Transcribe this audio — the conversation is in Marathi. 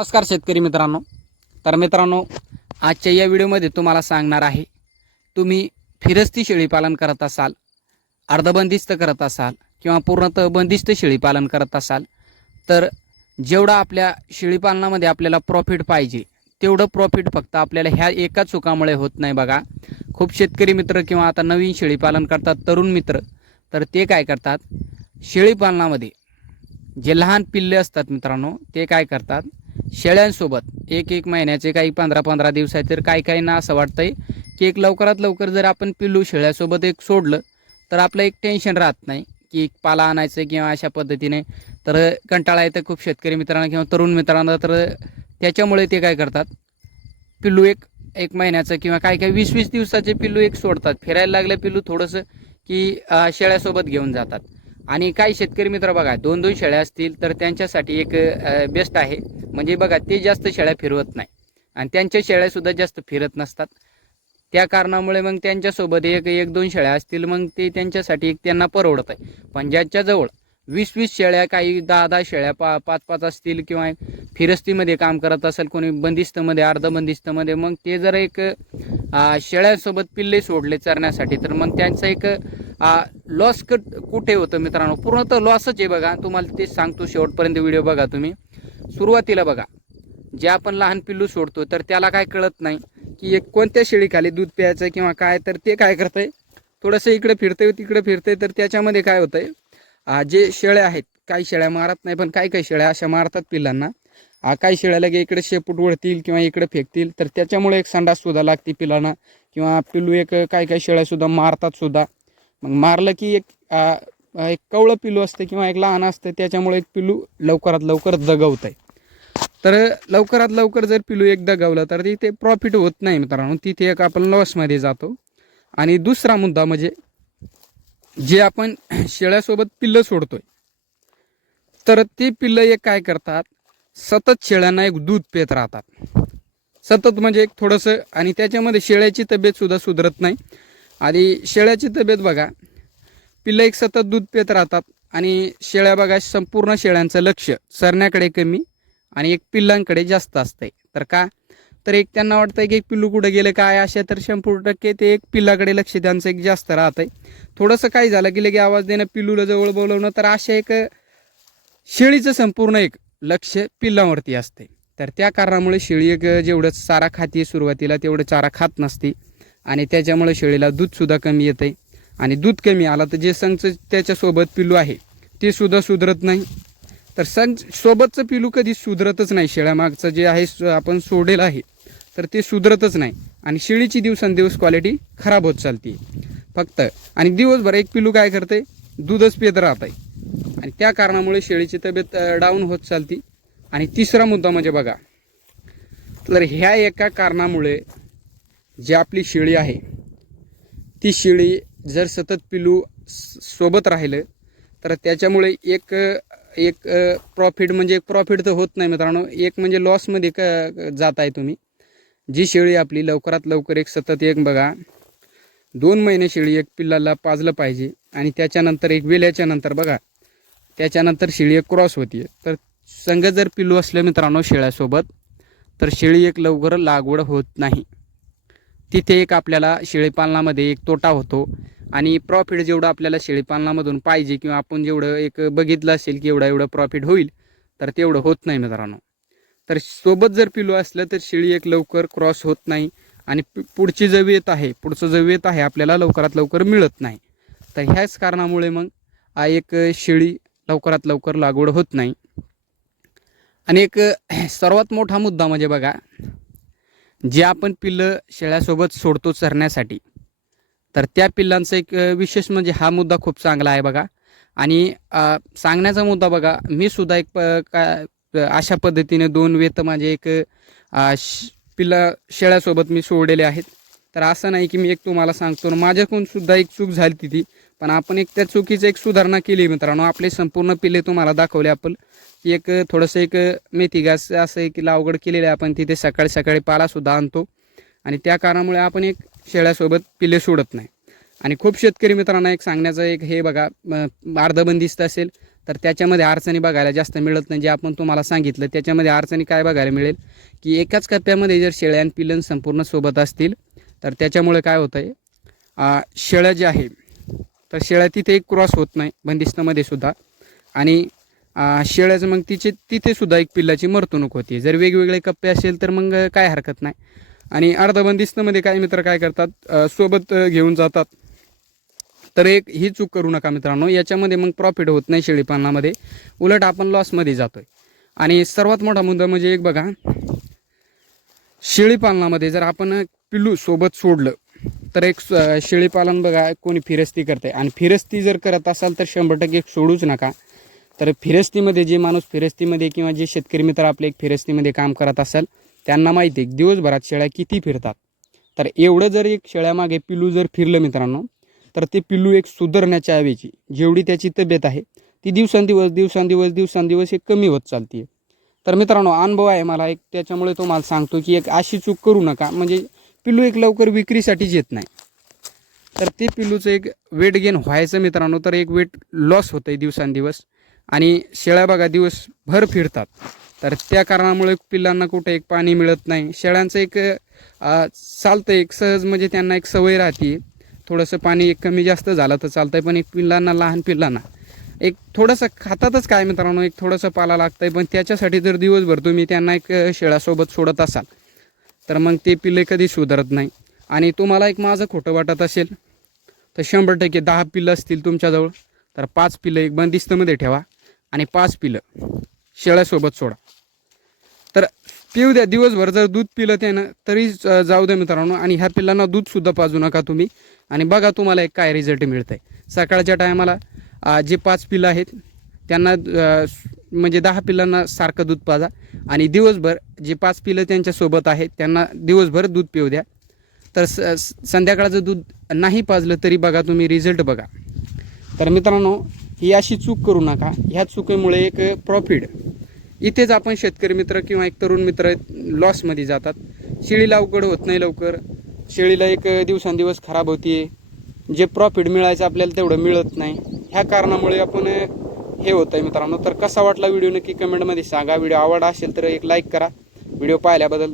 नमस्कार शेतकरी मित्रांनो. तर मित्रांनो, आजच्या या व्हिडिओमध्ये तुम्हाला सांगणार आहे, तुम्ही फिरस्ती शेळी पालन करत असाल, अर्धबंदिस्त करत असाल किंवा पूर्णतः बंदिस्त शेळी पालन करत असाल, तर जेवढा आपल्या शेळी पालनामध्ये आपल्याला प्रॉफिट पाहिजे तेवढं प्रॉफिट फक्त आपल्याला ह्या एका चुकामुळे होत नाही. बघा, खूप शेतकरी मित्र किंवा आता नवीन शेळी पालन करतात तरुण मित्र, तर ते काय करतात, शेळी पालनामध्ये जे लहान पिल्ले असतात मित्रांनो, ते काय करतात, शेळ्यांसोबत एक महिन्याचे, काही 15 दिवसाचे, तर काही ना असं वाटतंय की एक लवकरात लवकर जर आपण पिल्लू शेळ्यासोबत एक सोडलं तर आपलं एक टेन्शन राहत नाही की पाला आणायचं किंवा अशा पद्धतीने. तर कंटाळा येतं खूप शेतकरी मित्रांना किंवा तरुण मित्रांना. तर त्याच्यामुळे ते काय करतात, पिल्लू एक महिन्याचं किंवा काही 20 दिवसाचे पिल्लू एक सोडतात. फिरायला लागलं पिल्लू थोडंसं की शेळ्यासोबत घेऊन जातात. आणि काही शेतकरी मित्र बघा, 2-2 शेळ्या असतील तर त्यांच्यासाठी एक बेस्ट आहे. म्हणजे बघा, ते जास्त शेळ्या फिरवत नाही आणि त्यांच्या शेळ्यासुद्धा जास्त फिरत नसतात. त्या कारणामुळे मग त्यांच्यासोबत एक 2 शेळ्या असतील, मग ते त्यांच्यासाठी एक त्यांना परवडत आहे. पण ज्यांच्याजवळ 20 शेळ्या, काही 10 शेळ्या, 5 असतील किंवा फिरस्तीमध्ये काम करत असेल, कोणी बंदिस्तमध्ये, अर्धबंदिस्तमध्ये, मग ते जर एक शेळ्यांसोबत पिल्ले सोडले चरण्यासाठी, तर मग त्यांचं एक लॉस कुठे होतं मित्रांनो, पूर्णतः लॉसच आहे. बघा, तुम्हाला ते सांगतो, शेवटपर्यंत व्हिडिओ बघा तुम्ही. सुरुवातीला बघा, जे आपण लहान पिल्लू सोडतो तर त्याला काय कळत नाही की एक कोणत्या शेळीखाली दूध प्यायचं किंवा काय. तर ते काय करतंय, थोडंसं इकडे फिरतंय तिकडे फिरतंय. तर त्याच्यामध्ये काय होतंय, जे शेळ्या आहेत, काही शेळ्या मारत नाही, पण काही शेळ्या अशा मारतात पिल्लांना. काही शेळ्या लगे इकडे शेपूट वळतील किंवा इकडे फेकतील, तर त्याच्यामुळे एक संडाससुद्धा लागते पिल्लांना. किंवा पिल्लू एक काही शेळ्यासुद्धा मारतात सुद्धा. मग मारलं की एक कवळं पिल्लू असतं किंवा एक लहान असतं, त्याच्यामुळे एक पिल्लू लवकरात लवकर दगवत आहे. तर लवकरात लवकर जर पिल्लू एक दगावलं तर तिथे प्रॉफिट होत नाही मित्रांनो, तिथे एक आपण लॉसमध्ये जातो. आणि दुसरा मुद्दा म्हणजे, जे आपण शेळ्यासोबत पिल्लं सोडतोय, तर ती पिल्लं एक काय करतात, सतत शेळ्यांना एक दूध पित राहतात. सतत म्हणजे एक थोडंसं, आणि त्याच्यामध्ये शेळ्याची तब्येतसुद्धा सुधरत नाही. आणि शेळ्याची तब्येत बघा, पिल्लं एक सतत दूध पित राहतात आणि शेळ्या बघा, संपूर्ण शेळ्यांचं लक्ष चरण्याकडे कमी आणि एक पिल्लांकडे जास्त असतंय. तर का, तर एक त्यांना वाटतंय की एक पिल्लू कुठं गेलं काय अशा, तर 100% ते एक पिल्लाकडे लक्ष त्यांचं एक जास्त राहतंय. थोडंसं काही झालं की लगे आवाज देणं, पिल्लूला जवळ बोलवणं, तर अशा एक शेळीचं संपूर्ण एक लक्ष पिल्लावरती असते. तर त्या कारणामुळे शेळी एक जेवढं चारा खाते सुरुवातीला, तेवढं चारा खात नसते आणि त्याच्यामुळे शेळीला दूधसुद्धा कमी येतं. आणि दूध कमी आला तर जे संघचं त्याच्यासोबत पिल्लू आहे ते सुद्धा सुधरत नाही. तर संघ सोबतचं पिल्लू कधी सुधरतच नाही. शेळ्यामागचं जे आहे आपण सोडेल आहे, तर ते सुधरतच नाही. आणि शेळीची दिवसेंदिवस क्वालिटी खराब होत चालते फक्त. आणि दिवसभर एक पिल्लू काय करते, दूधच पित राहत आहे आणि त्या कारणामुळे शेळीची तब्येत डाऊन होत चालते. आणि तिसरा मुद्दा म्हणजे बघा, तर ह्या एका कारणामुळे जी आपली शेळी आहे, ती शेळी जर सतत पिल्लू सोबत राहिलं तर त्याच्यामुळे एक प्रॉफिट, म्हणजे प्रॉफिट तर होत नाही मित्रांनो, एक म्हणजे लॉसमध्ये जात आहे तुम्ही. जी शेळी आपली लवकरात लवकर एक सतत एक बघा, 2 महिने शेळी एक पिल्लाला पाजलं पाहिजे. आणि त्याच्यानंतर एक वेल्याच्या नंतर बघा, त्याच्यानंतर शेळी एक क्रॉस होती. तर संघ जर पिल्लू असलं मित्रांनो शेळ्यासोबत, तर शेळी एक लवकर लागवड होत नाही. तिथे एक आपल्याला शेळीपालनामध्ये एक तोटा होतो. आणि प्रॉफिट जेवढं आपल्याला शेळीपालनामधून पाहिजे किंवा आपण जेवढं एक बघितलं असेल की एवढं प्रॉफिट होईल, तर तेवढं होत नाही मित्रांनो. तर सोबत जर पिल्लू असलं तर शेळी एक लवकर क्रॉस होत नाही आणि पुढची जवीत आहे, पुढचं जवीत आहे आपल्याला लवकरात लवकर मिळत नाही. तर ह्याच कारणामुळे मग एक शेळी लवकरात लवकर लागवड होत नाही. आणि एक सर्वात मोठा मुद्दा म्हणजे बघा, जे आपण पिल्लं शेळ्यासोबत सोडतो चरण्यासाठी, तर त्या पिल्लांचं एक विशेष म्हणजे हा मुद्दा खूप चांगला आहे बघा. आणि सांगण्याचा मुद्दा बघा, मी सुद्धा एक अशा पद्धतीने 2 वेत माझे एक पिल्ला शेळ्यासोबत मी सोडलेले आहेत. तर असं नाही की मी एक तुम्हाला सांगतो, माझ्याकडून सुद्धा एक चूक झाली ती, पण आपण एक त्या चुकीचं एक सुधारणा केली मित्रांनो. आपले संपूर्ण पिल्ले तुम्हाला दाखवले आपण, की एक थोडंसं एक मेथी घास असं एक लावगड केलेलं आहे आपण. तिथे सकाळी सकाळी पालासुद्धा आणतो आणि त्या कारणामुळे आपण एक शेळ्यासोबत पिल्ले सोडत नाही. आणि खूप शेतकरी मित्रांना एक सांगण्याचं एक हे बघा, अर्धबंदिस्त असेल तर त्याच्यामध्ये अडचणी बघायला जास्त मिळत नाही. जे आपण तुम्हाला सांगितलं त्याच्यामध्ये अडचणी काय बघायला मिळेल की एकाच कप्प्यामध्ये जर शेळ्या आणि पिल्लं संपूर्ण सोबत असतील तर त्याच्यामुळे काय होतं आहे, शेळ्या ज्या आहे तर शेळ्या तिथे एक क्रॉस होत नाही बंदिस्तमध्ये सुद्धा, आणि शेळ्याचं मग तिथे सुद्धा एक पिल्लाची मरतणूक होती. जर वेगवेगळे कप्पे असेल तर मग काय हरकत नाही. आणि अर्धबंदिस्तमध्ये काही मित्र काय करतात, सोबत घेऊन जातात. तर एक ही चूक करू नका मित्रांनो, याच्यामध्ये मग प्रॉफिट होत नाही शेळीपालनामध्ये, उलट आपण लॉसमध्ये जातोय. आणि सर्वात मोठा मुद्दा म्हणजे एक बघा, शेळीपालनामध्ये जर आपण पिल्लू सोबत सोडलं तर एक शेळीपालन बघा कोणी फिरस्ती करते, आणि फिरस्ती जर करत असाल तर 100% सोडूच नका. तर फिरस्तीमध्ये जे माणूस फिरस्तीमध्ये किंवा जे शेतकरी मित्र आपले एक फिरस्तीमध्ये काम करत असाल त्यांना माहिती आहे दिवसभरात शेळ्या किती फिरतात. तर एवढं जर एक शेळ्यामागे पिल्लू जर फिरलं मित्रांनो तर ते पिल्लू एक सुधारण्याच्या ऐवजी जेवढी त्याची तब्येत आहे ती दिवसांदिवस एक कमी होत चालते. तर मित्रांनो अनुभव आहे मला एक, त्याच्यामुळे तुम्हाला सांगतो की एक अशी चूक करू नका, म्हणजे पिल्लू एक लवकर विक्रीसाठीच येत नाही. तर ते पिल्लूचं एक वेट गेन व्हायचं मित्रांनो, तर एक वेट लॉस होतं आहे दिवसांदिवस. आणि शेळ्या बघा दिवसभर फिरतात, तर त्या कारणामुळे पिल्लांना कुठे एक पाणी मिळत नाही. शेळ्यांचं एक चालतं एक सहज, म्हणजे त्यांना एक सवय राहते, थोडंसं पाणी एक कमी जास्त झालं तर चालतं आहे. पण एक पिल्लांना, लहान पिल्लांना एक थोडंसं खातातच काय मित्रांनो, एक थोडंसं पाला लागतं आहे. पण त्याच्यासाठी जर दिवसभर तुम्ही त्यांना एक शेळ्यासोबत सोडत असाल तर मग ते पिल्ले कधी सुधारत नाही. आणि तुम्हाला एक माझं खोटं वाटत असेल तर 100% 10 पिल्लं असतील तुमच्याजवळ तर 5 पिल्लं एक बंदिस्तमध्ये ठेवा आणि 5 पिल्लं शेळ्यासोबत सोडा. तर पिऊ द्या दिवसभर, जर दूध पिलं त्यानं तरी जाऊ द्या मित्रांनो. आणि ह्या पिल्लांना दूधसुद्धा पाजू नका तुम्ही, आणि बघा तुम्हाला एक काय रिझल्ट मिळतं आहे. सकाळच्या टायमाला जे 5 पिल्लं आहेत त्यांना म्हणजे 10 पिल्लांना सारखं दूध पाजा, आणि दिवसभर जे 5 पिल्लं त्यांच्यासोबत आहेत त्यांना दिवसभर दूध पिऊ द्या. तर संध्याकाळचं दूध नाही पाजलं तरी बघा तुम्ही रिझल्ट बघा. तर मित्रांनो ही अशी चूक करू नका. ह्या चुकीमुळे एक प्रॉफिट इथेच आपण शेतकरी मित्र किंवा एक तरुण मित्र लॉसमध्ये जातात. शेळीला अवघड होत नाही लवकर, शेळीला एक दिवसांदिवस खराब होती, जे प्रॉफिट मिळायचं आपल्याला तेवढं मिळत नाही. ह्या कारणामुळे आपण हे होतं आहे मित्रांनो. तर कसा वाटला व्हिडिओ नक्की कमेंटमध्ये सांगा. व्हिडिओ आवडला असेल तर एक लाईक करा. व्हिडिओ पाहिल्याबद्दल